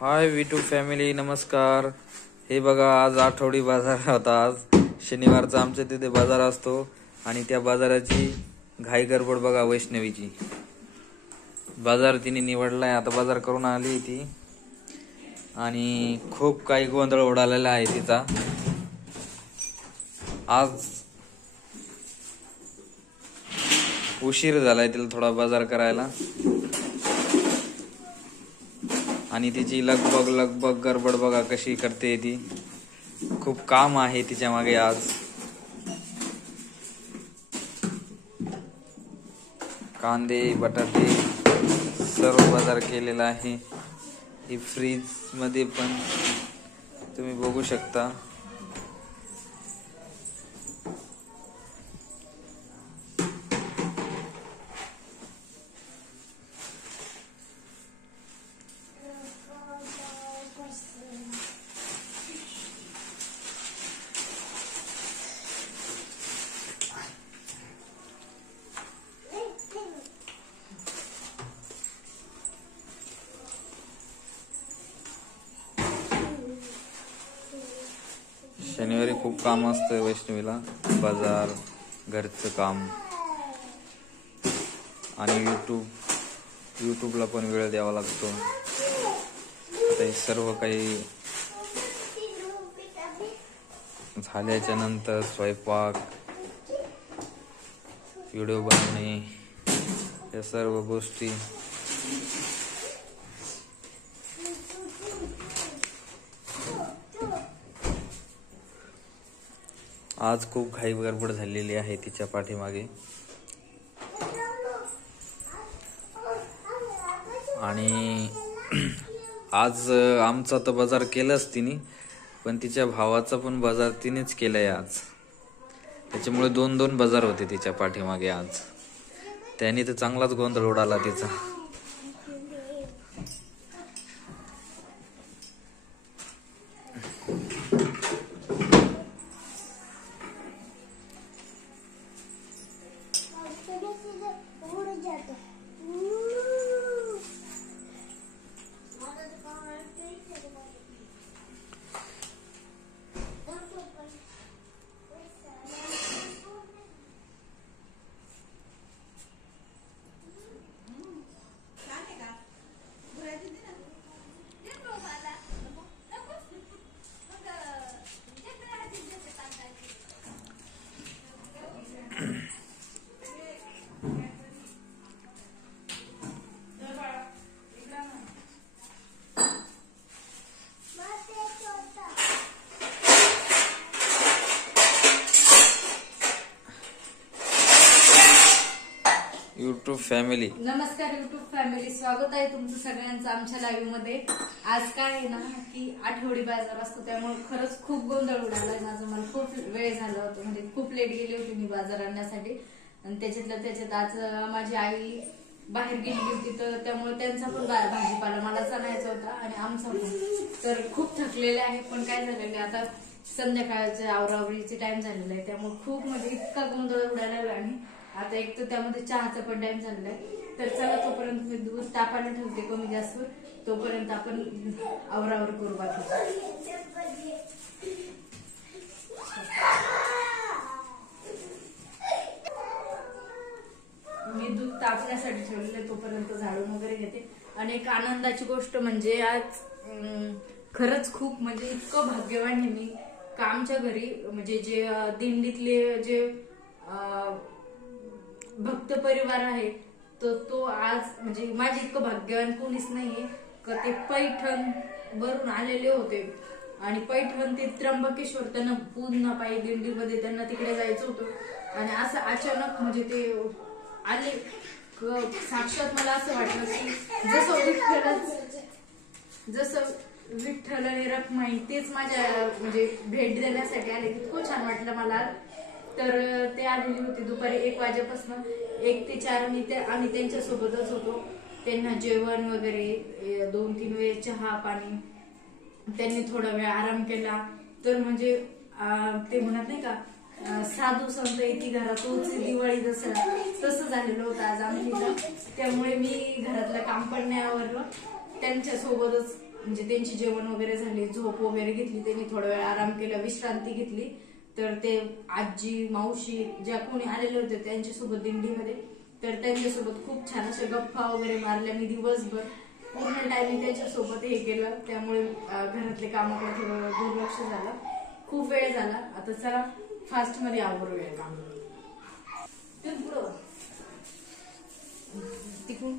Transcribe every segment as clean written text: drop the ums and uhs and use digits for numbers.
Hi YouTube family, नमस्कार। हे बघा, आज आठवडी बाजार होता। आज शनिवारचा आमच्या तिथे बाजार असतो आणि त्या बाजाराची घाई गडबड बघा वैष्णवीची। बाजार तिने निवडलाय, आता बाजार करून आली ती आणि खूप काही गोंधळ उडालेला आहे तिचा। आज उशीर झालाय तिला थोडा बाजार करायला आणि तिची लगबग गडबड बघा कशी करते ती। खूप काम आहे तिच्या मागे आज। कांदे बटाटे सर्व बाजार केलेला आहे। ही फ्रीज मध्ये पण तुम्ही बघू शकता। शनिवारी खूप काम असतं वैष्णवीला, बाजार, घरचं काम आणि युट्यूबला पण वेळ द्यावा लागतो। आता हे सर्व काही झाल्याच्या नंतर स्वयंपाक, व्हिडिओ बनवणे, या सर्व गोष्टी आज खूप घाई गडबड झालेली आहे तिच्या पाठीमागे। आणि आज आमचा तर बाजार केलाच तिने, पण तिच्या भावाचा पण बाजार तिनेच केलाय आज। त्याच्यामुळे दोन बाजार होते तिच्या पाठीमागे आज। त्याने तर चांगलाच गोंधळ उडाला तिचा। यूट्यूब फॅमिली, नमस्कार यूट्यूब फॅमिली, स्वागत आहे तुमचं सगळ्यांचं आमच्या लाईव्ह मध्ये। आज काय आहे ना की आठवडी बाजार असतो, त्यामुळे खरंच खूप गोंधळ उडालाय माझं। मला खूप वेळ झाला होता, म्हणजे खूप लेट गेली होती मी बाजार आणण्यासाठी। आणि त्याच्यात आज माझी आई बाहेर गेली होती, तर त्यामुळे त्यांचा पण भाजीपाला मलाच आणायचा होता आणि आमचा पण। तर खूप थकलेले आहे, पण काय झालेलं आहे आता संध्याकाळचे आवरावरीचे टाइम झालेला आहे, त्यामुळे खूप म्हणजे इतका गोंधळ उडालेला आहे। आता एक तर त्यामध्ये चहाचा पण टाइम झालेला आहे। तर चला, तोपर्यंत मी दूध तापायला ठेवते कमी गॅसवर, तोपर्यंत आपण आवरावर करू बाकी। मी दूध तापण्यासाठी ठेवलेलं, तोपर्यंत झाडून वगैरे घेते। आणि एक आनंदाची गोष्ट म्हणजे आज खरंच खूप म्हणजे इतकं भाग्यवान आहे मी का आमच्या घरी म्हणजे जे दिंडीतले जे भक्त परिवार आहे तो आज म्हणजे माझे इतकं भाग्यवान कोणीच नाहीये का ते पैठण वरून आलेले होते। आणि पैठण ते त्र्यंबकेश्वर त्यांना पूर्ण पायी दिंडीमध्ये त्यांना तिकडे जायचं होतं। आणि असं अचानक म्हणजे ते आले, साक्षात मला असं वाटलं की जसं विठ्ठल आणि रखमाई तेच माझ्या म्हणजे भेट देण्यासाठी आले। इतकं छान वाटलं मला। तर ते आलेली होती दुपारी 1 वाजेपासून 1 ते 4 आम्ही त्यांच्या सोबतच होतो। त्यांना जेवण वगैरे 2-3 वेळ चहा पाणी, त्यांनी थोडा वेळ आराम केला। तर म्हणजे ते म्हणत नाही का, साधू संत एकी घरातच दिवाळी दसरा तसं झालेलं होतं आज आमच्या इथं। त्यामुळे मी घरातलं काम पण नाही आवरलं, त्यांच्या सोबतच म्हणजे त्यांची जेवण वगैरे झाले, झोप वगैरे घेतली, त्यांनी थोडा वेळ आराम केला, विश्रांती घेतली. तर ते आजी मावशी ज्या कोणी आलेले होते त्यांच्यासोबत दिंडीमध्ये, तर त्यांच्यासोबत खूप छान अशा गप्पा वगैरे मारल्या. मी दिवसभर पूर्ण टाइम त्यांच्यासोबत हे केलं, त्यामुळे घरातले कामाकडे थोडं दुर्लक्ष झालं. खूप वेळ झाला. आता चला फास्ट मध्ये आवरूया काम. तिकडून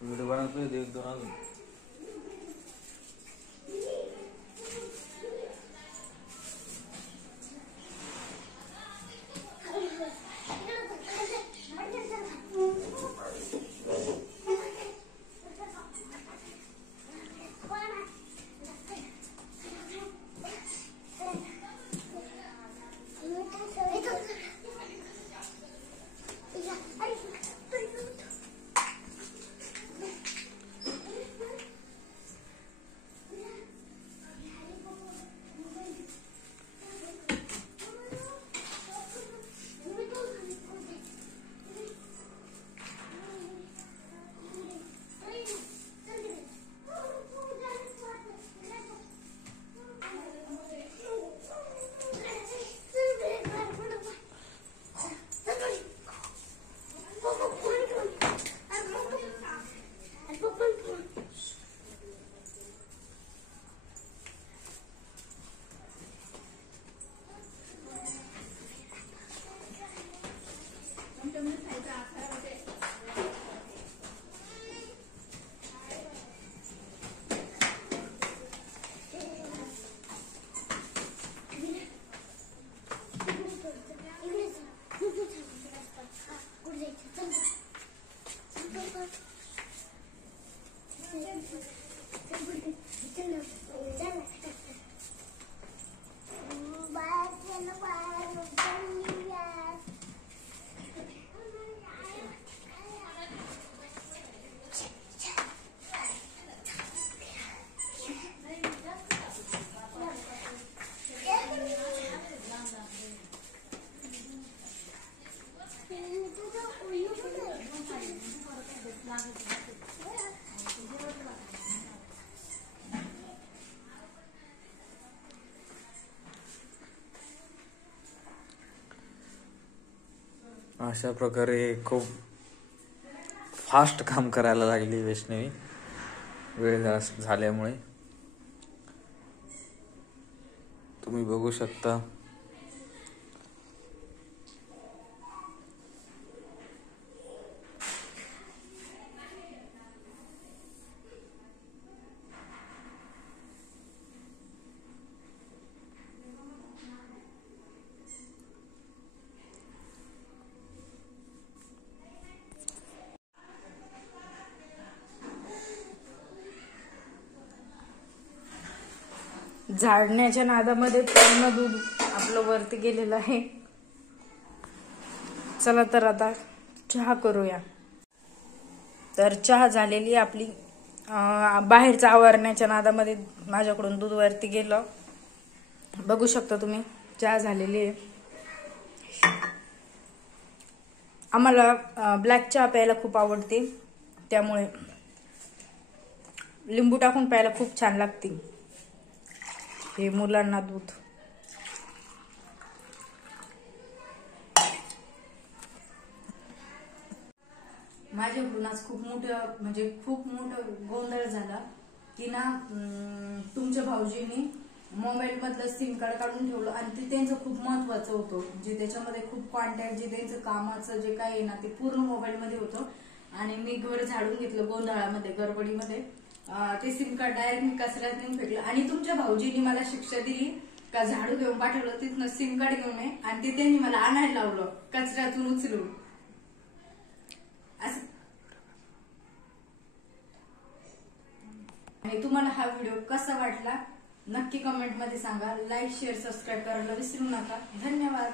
व्हिडिओ बनवतोय एक दोन अजून. अशा प्रकारे खूप फास्ट काम करायला लागली वैष्णवी वेळ झाल्यामुळे. तुम्ही बघू शकता. झाडण्याच्या नादामध्ये पूर्ण दूध आपलं वरती गेलेलं आहे. चला तर आता चहा करूया. तर चहा झालेली आपली. बाहेरचा आवरण्याच्या नादामध्ये माझ्याकडून दूध वरती गेलं. बघू शकता तुम्ही, चहा झालेली आहे. आम्हाला ब्लॅक चहा प्यायला खूप आवडते, त्यामुळे लिंबू टाकून प्यायला खूप छान लागते. हे मुलांना दूध. माझ्याकडून आज खूप मोठं गोंधळ झाला की ना, तुमच्या भाऊजींनी मोबाईल मधलं सिम कार्ड काढून ठेवलं आणि ते त्यांचं खूप महत्वाचं होतं. म्हणजे त्याच्यामध्ये खूप कॉन्टॅक्ट, जे त्यांचं कामाचं जे काही आहे ना, ते पूर्ण मोबाईल मध्ये होतं. आणि मी घर झाडून घेतलं गोंधळामध्ये, गडबडीमध्ये. ते सिम कार्ड डायरेक्ट मी कचऱ्यात नेऊन फेकलं. आणि तुमच्या भाऊजींनी मला शिक्षा दिली का झाडू घेऊन पाठवलं, तिथनं सिम कार्ड घेऊन ये, आणि ते त्यांनी मला आणायला लावलं कचऱ्यातून उचलून. असं. आणि तुम्हाला हा व्हिडिओ कसा वाटला नक्की कमेंट मध्ये सांगा. लाईक, शेअर, सबस्क्राईब करायला विसरू नका. धन्यवाद.